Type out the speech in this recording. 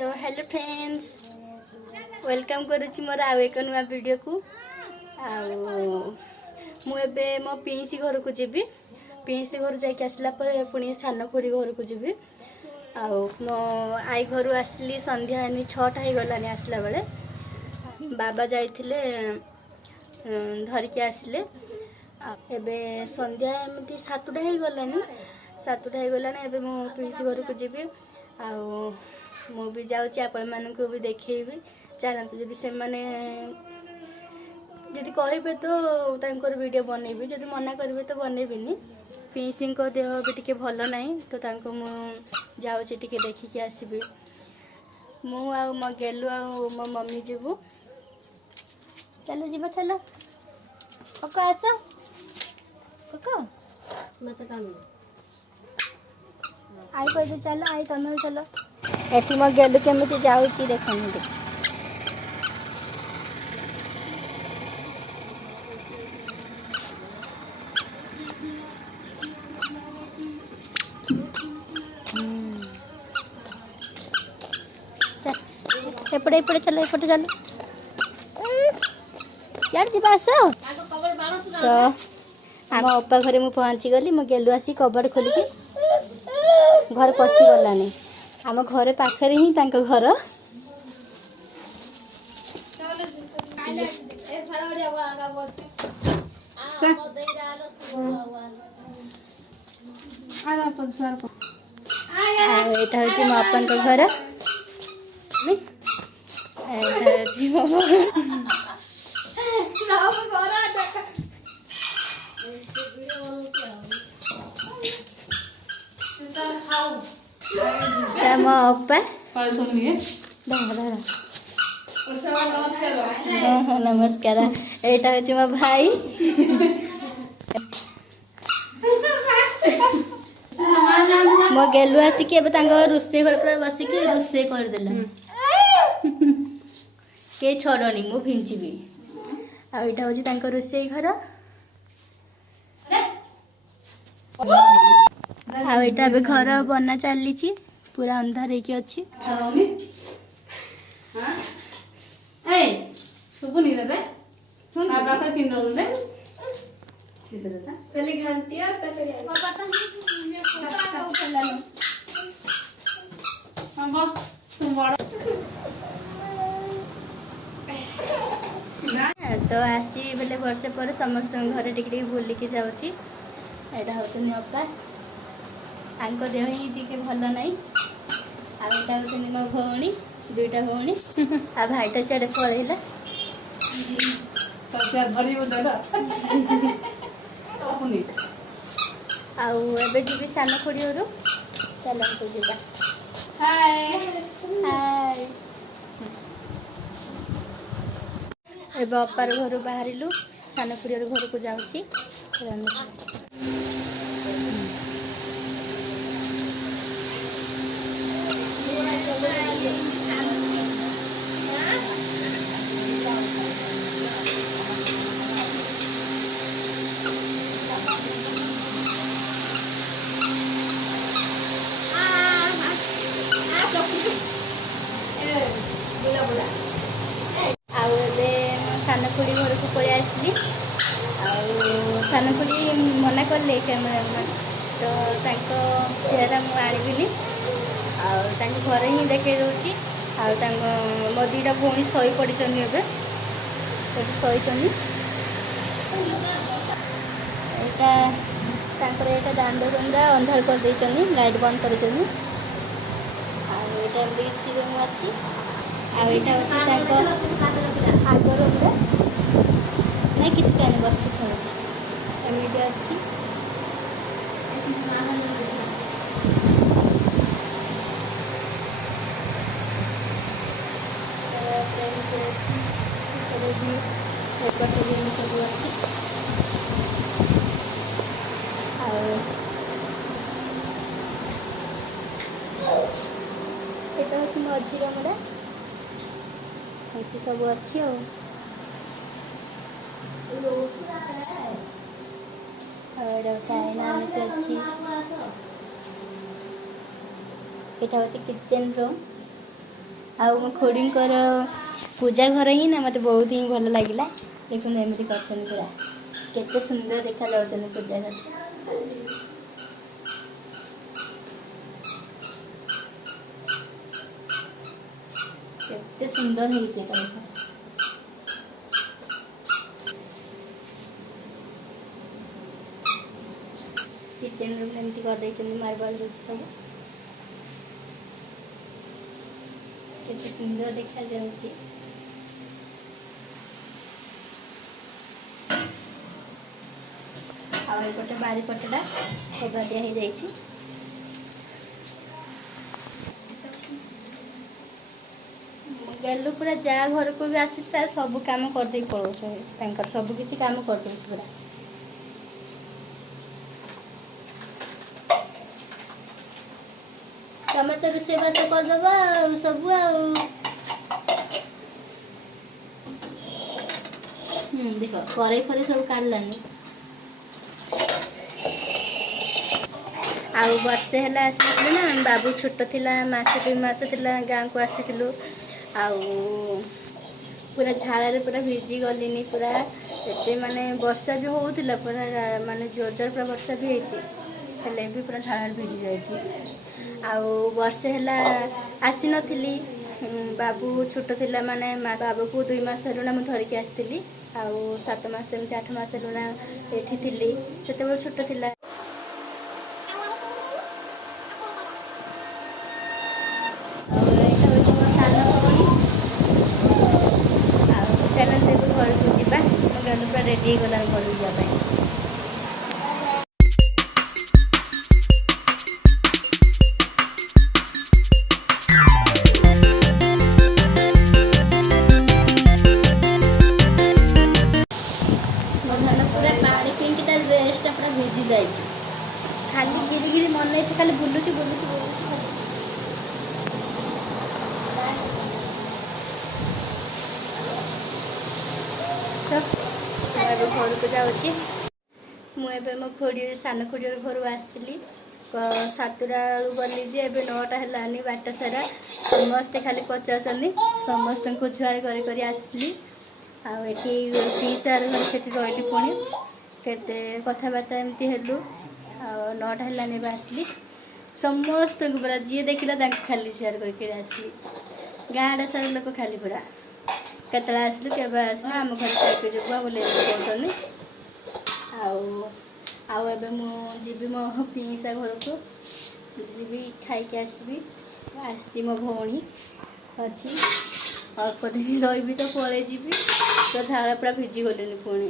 तो hello friends welcome करुच्ची मोर आउ एक नुआ वीडियो को मुझे मो पीसी घर को जीवी पीसी घर जाकि आसला पुणी सान खुड़ी घर को जीवी मो आई घर आसली संध्या 6टा हो गलानी आसला बेले बाबा जाइथिले धरिकी आसिले एबे संध्या एमती 7टा हो गलानी 7टा हो गलानी एबे मो पीसी घर को जीवी मु भी जाऊँगी आपण मानक भी देखेबी चलते जब से माने जदि कहे तो वीडियो बनैबी जदि मना करेंगे तो बनैबिनी पीसी देह भी टिके भल ना तो मु जाऊँगी टिके देखिकी आसबि मु आ मो गेलु आ मो मम्मी जीवु चलो जीव चलो पको आस पको मत आई कह चलो आई तन चलो एटी मो गेलु केमिति जाउची देखनी देख एपटे एपटे चलो एपटे चलो यार जीवा आस तो आम अपा घरे मु पहुँची गली मो गेलु आसी कबड़ खोलिकी घर पशि गलानी आम घर पाखरे ही तांको घर एटा होची मो अपन को घर एटा होची मो मो अपा नमस्कार एटा होची मो भाई मो गेलु आसिकी एबे तांको रोसे घर पर बसिकी रोसे कर देला के छड़नी मु भिंचीबी आ एटा होची तांको रोसे घर आ एटा बे घर बना चली पूरा अंधार होगी अच्छी शुभुनी दादा सुन बाबा का किन रोल दे किसे दादा पहले घंटिया तकरी बाबा का चला लो हां तुम बड़ा तो आसी बेले वर्षे पर समस्त घर टिके बुलिकी जाऊँगी एटा होतनी अपा आंको देह ही टिके भल नाई आटा होतनी मो भौणी दुईटा भौणी आ भाईटा सियाड़े पलैला आउ एबे जीवी सान खुड़ी घर चलते जीवा हाय हाय एबे अपार घर बाहरिलु सान खुड़ी घर को जाऊँगी सान खुड़ी घर को पलि आसली सान खुड़ी मना कले कैमेरा तो चेहरा मुझे आनबिनी घर ही देखे दूसरी मो दीटा भौणी शई पड़ी शई यहाँ दांड रूमरा अंधार कर लाइट बंद कर किसी रूम अच्छी आग रूम नहीं किसी कहनी बस एमती अच्छी सब अच्छी मझी रूमरा सब अच्छी अच्छी এটা হচ্ছে কিচেন রুম ଆଉ ମୋ ଖୁଡ଼ିଙ୍କର ପୂଜା ଘର ହିଁ ନା ମୋତେ ବହୁତ ହିଁ ଭଲ ଲାଗିଲା। ଦେଖନ୍ତୁ ଏମିତି କରିଛନ୍ତି ପୁରା କେତେ ସୁନ୍ଦର ଦେଖାଯାଉଛନ୍ତି ପୂଜା ଘର। କେତେ ସୁନ୍ଦର ହେଇଛି କହିବା। କିଚେନ୍ ରୁମ୍ ଏମିତି କରିଦେଇଛନ୍ତି ମାର୍ବଲ ସବୁ କେତେ ସୁନ୍ଦର ଦେଖାଯାଉଛି। ଆଉ ଏପଟେ ବାରିପଟଟା କଭର ଦିଆ ହେଇଯାଇଛି। ଗେଲୁ ପୁରା ଯାହା ଘରକୁ ବି ଆସି ତାର ସବୁ କାମ କରିଦେଇ ପଳାଉଛନ୍ତି। ତାଙ୍କର ସବୁ କିଛି କାମ କରିଦେଉଛି ପୁରା। ତମେ ତ ରୋଷେଇବାସ କରିଦେବ ଆଉ ସବୁ ଆଉ। ଦେଖ କରେଇ ଫରେଇ ସବୁ କାଢ଼ିଲାନି। ଆଉ ବର୍ଷେ ହେଲା ଆସିଥିଲୁ ନା ବାବୁ ଛୋଟ ଥିଲା ମାସେ 2 ମାସ ଥିଲା ଗାଁକୁ ଆସିଥିଲୁ। ଆଉ ପୁରା ଝାଳରେ ପୁରା ଭିଜି ଗଲିନି ପୁରା। ଏତେ ମାନେ ବର୍ଷା ବି ହେଉଥିଲା ପୁରା ମାନେ ଜୋର ପୁରା ବର୍ଷା ବି ହେଇଛି। ହେଲେ ବି ପୁରା ଝାଳରେ ଭିଜି ଯାଇଛି। ଆଉ ବର୍ଷେ ହେଲା ଆସିନଥିଲି। ବାବୁ ଛୋଟ ଥିଲା ମାନେ ବାବୁକୁ 2 ମାସ ହେଲୁଣା ମୁଁ ଧରିକି ଆସିଥିଲି। ଆଉ 7 ମାସ ଏମିତି 8 ମାସ ହେଲୁଣା ଏଠି ଥିଲି। ସେତେବେଳେ ଛୋଟ ଥିଲା। ଆଉ ଏଇଟା ହେଉଛି ମୋ ସାନ ଭଉଣୀ। ଆଉ ଚାଲନ୍ତୁ ଏବେ ଘରକୁ ଯିବା। ମୋ ଗଲୁ ପୁରା ରେଡ଼ି ହେଇଗଲାଣି ଘରକୁ ଯିବା ପାଇଁ। ମୋ ଧାନ ପୁରା ପାଣି ପିଇକି ତା ଡ୍ରେସ୍ଟା ପୁରା ଭିଜି ଯାଇଛି। ଖାଲି ଘିରି ଘିରି ମନ ଇଚ୍ଛା ଖାଲି ବୁଲୁଛି। ତ ମୁଁ ଏବେ ଘରକୁ ଯାଉଛି। ମୁଁ ଏବେ ମୋ ସାନ ଖୁଡ଼ିର ଘରୁ ଆସିଲି। 7ଟା ବେଳୁ ଗଲି ଯେ ଏବେ 9ଟା ହେଲାନି। ବାଟ ସାରା ସମସ୍ତେ ଖାଲି ପଚାରୁଛନ୍ତି। ସମସ୍ତଙ୍କୁ ଜୁହାର କରି ଆସିଲି। ଆଉ ଏଠି ପିଇସାର ଘରେ ସେଠି ରହିଲି। ପୁଣି କେତେ କଥାବାର୍ତ୍ତା ଏମିତି ହେଲୁ। ଆଉ 9ଟା ହେଲାନି ଏବେ ଆସିଲି। ସମସ୍ତଙ୍କୁ ପୁରା ଯିଏ ଦେଖିଲା ତାଙ୍କୁ ଖାଲି ଜୁହାର କରିକି ଆସିଲି। ଗାଁଟା ସାରା ଲୋକ ଖାଲି ପୁରା କେତେବେଳେ ଆସିଲୁ କେବେ ଆସିଲୁ ଆମ ଘରେ ଖାଇକି ଯିବୁ ବୋଲି କହୁଛନ୍ତି। ଆଉ ଏବେ ମୁଁ ଯିବି ମୋ ପିଇସା ଘରକୁ। ଯିବି ଖାଇକି ଆସିବି। ଆସିଛି ମୋ ଭଉଣୀ ଅଛି। ଅଳ୍ପ ଦିନ ରହିବି ତ ପଳେଇ ଯିବି। ତ ଝାଳ ପୁରା ଭିଜି ଗଲିଣି ପୁଣି।